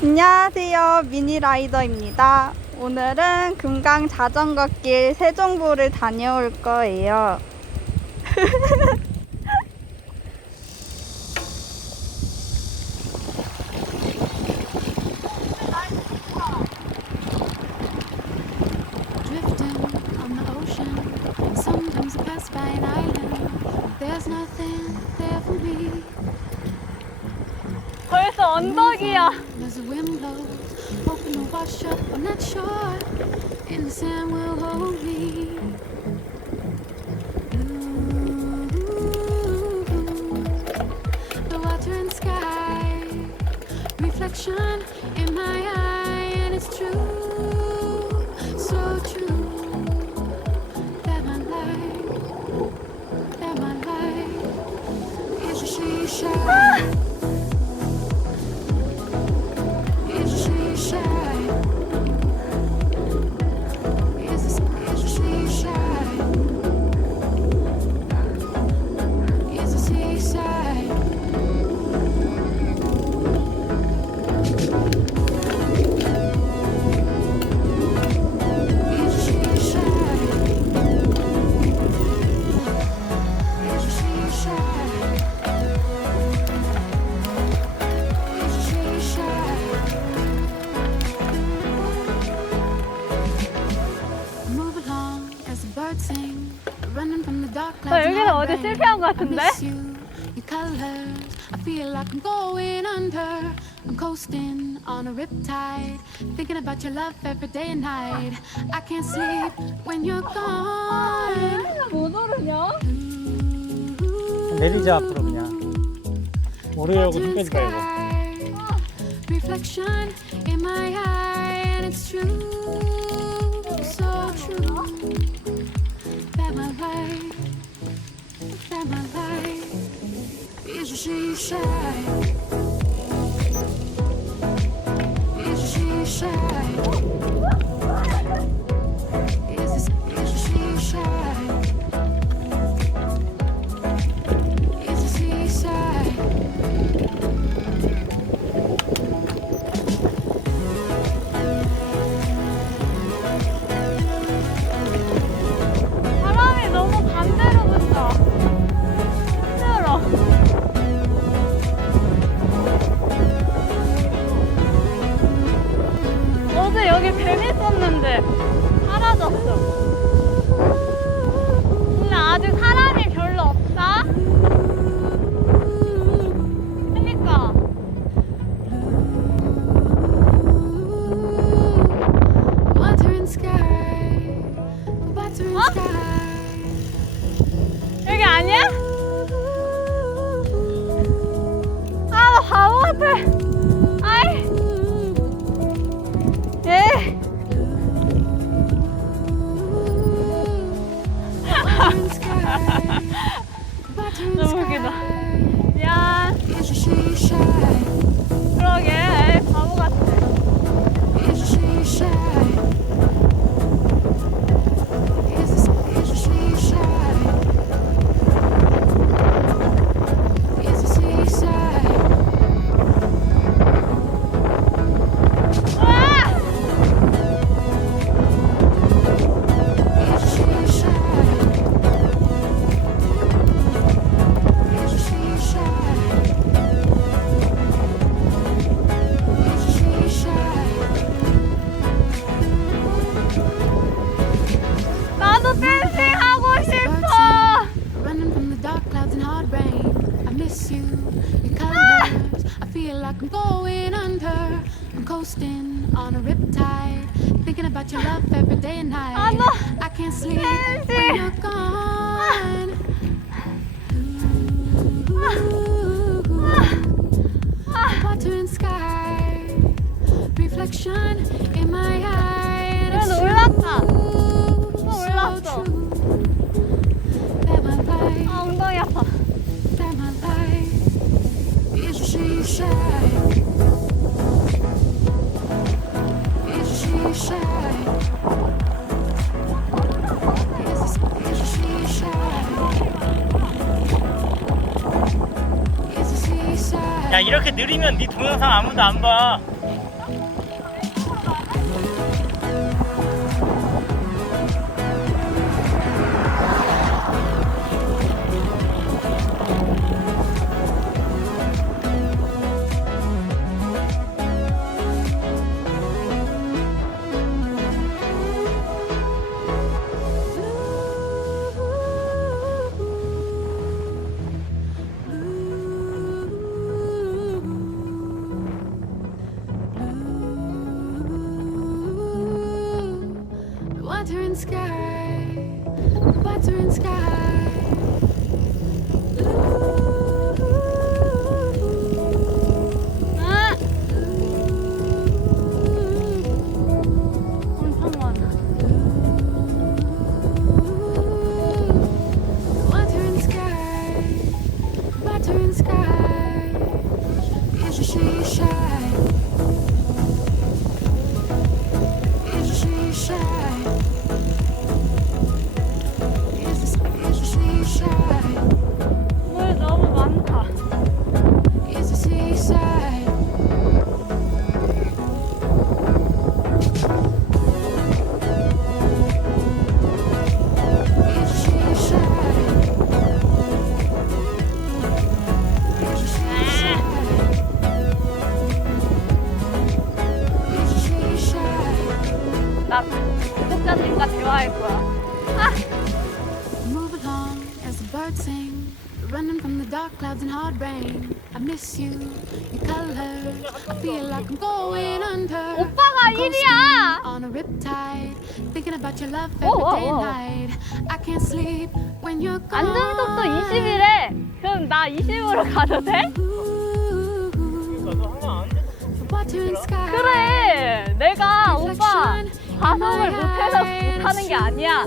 안녕하세요. 미니라이더입니다. 오늘은 금강 자전거길 세종보를 다녀올 거예요. up on that shore. And the sand will hold me. The water and sky, reflection in my eye, and it's true, so true that my life, is. colors. I feel like I'm going under. I'm coasting on a riptide, thinking about your love every day and night. I can't sleep when you're gone. 못 오르냐? 내리자 앞으로 그냥 오르려고 힘 빼지 말고 Reflection in my eye, and it's true, so true. That my life, that my life 一直西 should coasting on a riptide, thinking about your love every day and night. Allah. I can't sleep when you're gone. Ooh, water and sky, reflection in my eyes. 안 봐. 안전속도 20이래. 그럼 나 20으로 가도 돼? 그래. 내가 오빠 과속을 못해서 못하는 게 아니야.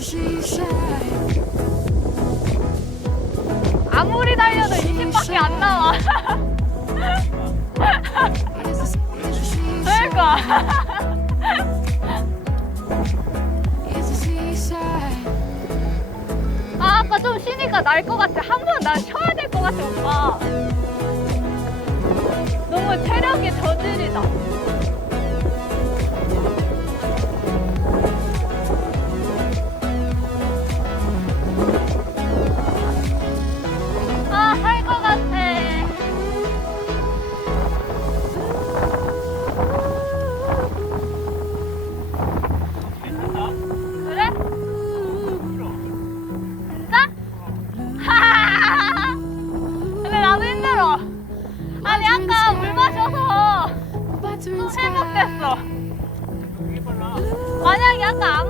True 아무리 달려도 20밖에 안 나와. 그러니까. 아, 아까 좀 쉬니까 날 것 같아. 한번난 쉬어야 될 것 같아, 오빠. 너무 체력이 저질이다.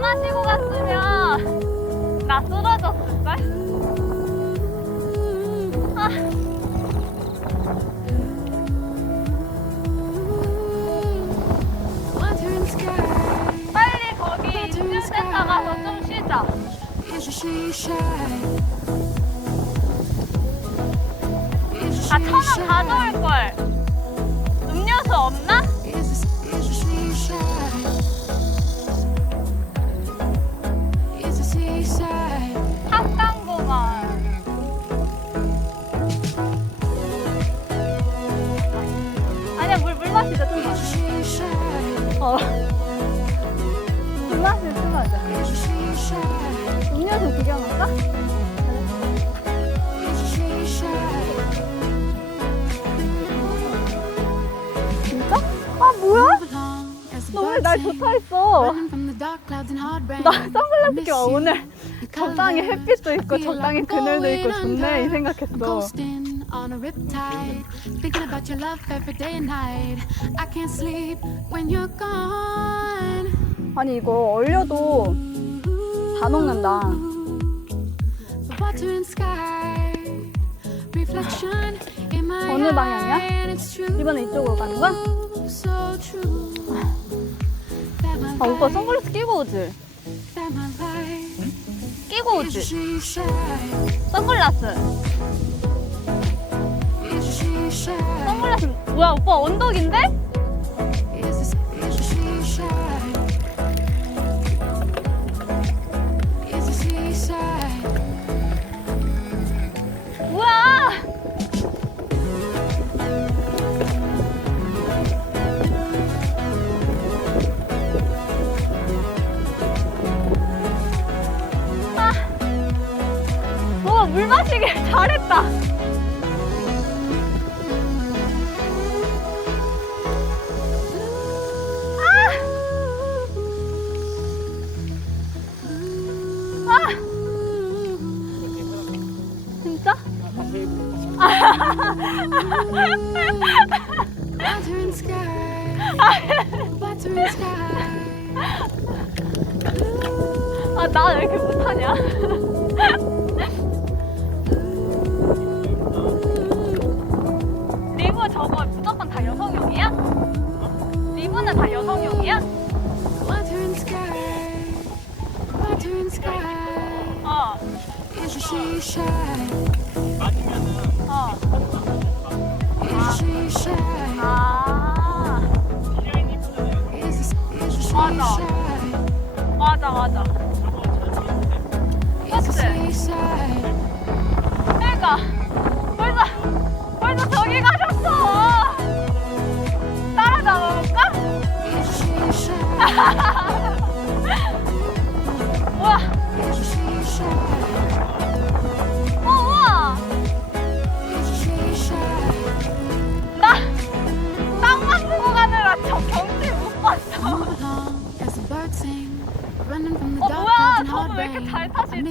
마시고 갔으면 나 쓰러졌을걸? 아. 빨리 거기 인증센터 가서 좀 쉬자. 아, she 천원 shy? 가져올 걸. 음료수 없나? Hard rain. 나 선글라스 끼고 오늘 적당히. 햇빛도 있고 적당히 그늘도 있고 좋네 이 생각했어. coasting on a riptide, thinking about your love every day and night. I can't sleep when you're gone. 아니 이거 얼려도 다 녹는다. The water and sky, reflection in my 어느 방향이야? 이번에 이쪽으로 가는 거야? So true. 아 오빠 선글라스 끼고 오지? 끼고 오지? 선글라스. 선글라스 뭐야 오빠 언덕인데? 진짜? Buttering sky, buttering sky. 아, 나 왜 이렇게 못하냐? 리브 저거 무조건 다 여성용이야? 리브는 다 여성용이야? Sky, sky. 어, she? 그러니까 벌써 벌써 저기 가셨어. 따라잡아볼까? Is she shy? 우와, Is she shy? 어, 우와. Is she shy? 나 땅만 보고 가느라 저 경치 못 봤어. 어, 왜 이렇게. 잘 타시지?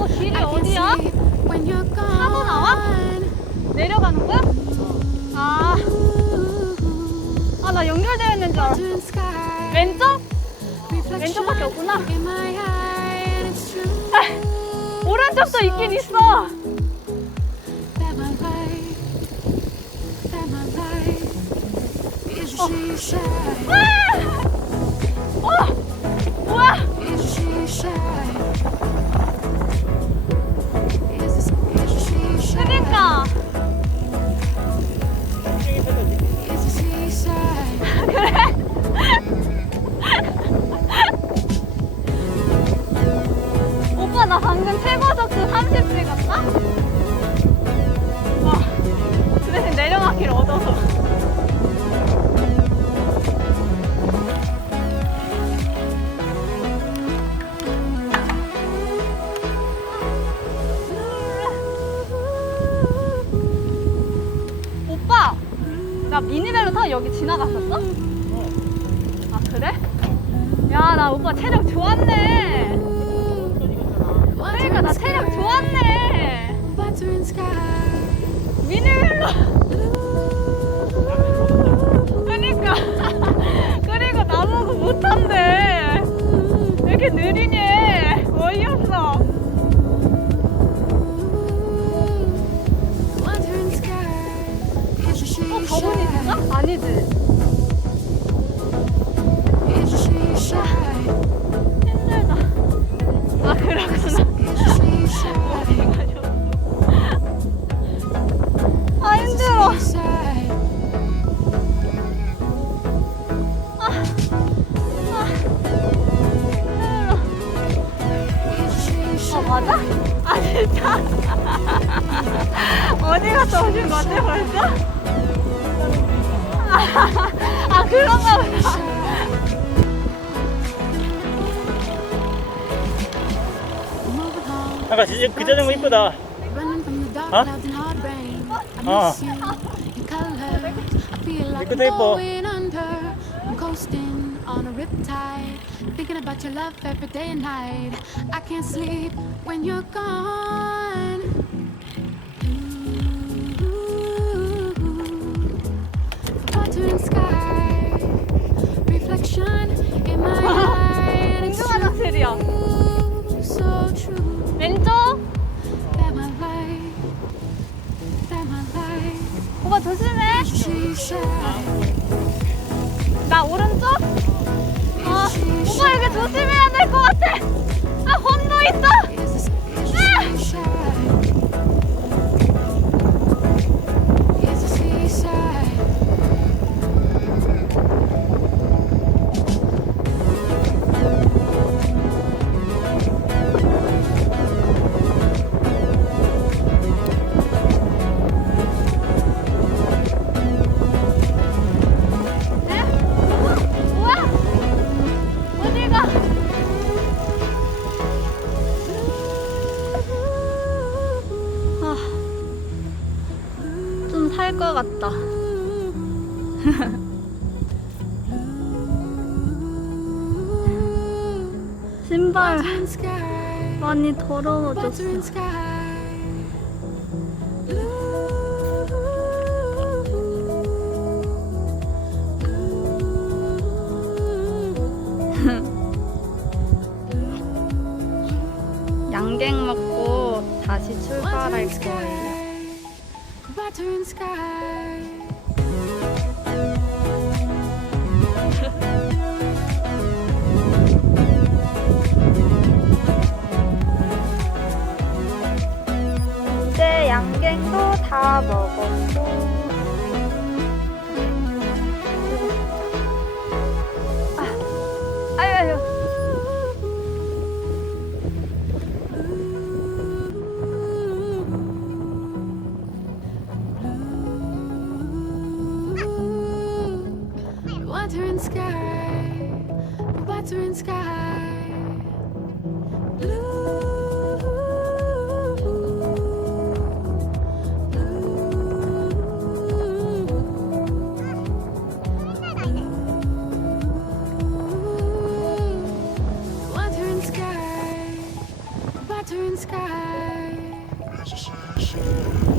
어, 길이 어디야? 차도 나와? 내려가는 거야? 아, 아, 나 연결되어 있는 줄 알았어. 왼쪽? reflection 왼쪽밖에 없구나. 아, 오른쪽도 있긴 있어. 啊！ 미니벨로 타고 여기 지나갔었어? 아 그래? 야 나 오빠 체력 좋았네 그러니까 나 체력 좋았네. 미니벨로 그러니까 그리고 나보고 못한대 왜 이렇게 느리니 어이없어 거지 벌써? 아, 아 그런가 보다. 아까 진짜 그 자전거 이쁘다. Ah. coasting on a riptide, thinking about your love every day and night. I can't sleep when you're gone. 공중 화장실이야. 왼쪽 오빠 조심해? 나 오른쪽 아 오빠 여기 조심해야 될 것 같아 아 혼도 있어 Butter 더러워졌어. and sky.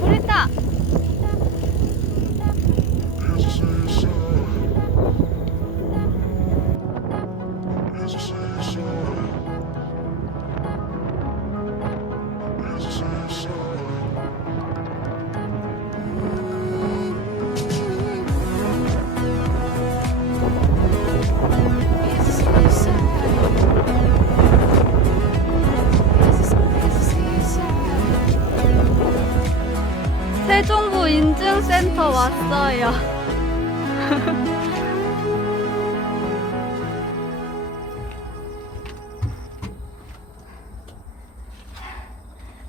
取れた。 센터 왔어요.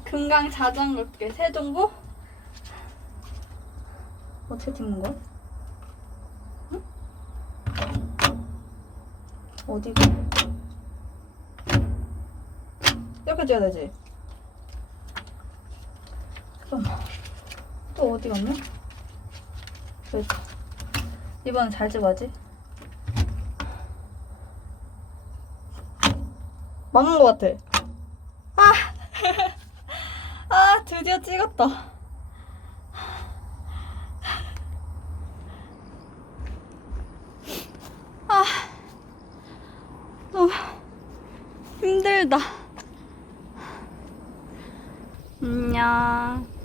금강 자전거길 세종부? 어떻게 찍는 거야? 응? 어디가? 이렇게 찍어야 되지? 잠깐만. 또 어디 갔냐? 이번엔 잘 찍어야지. 망한 것 같아. 아! 아, 드디어 찍었다. 아, 너무 힘들다. 안녕.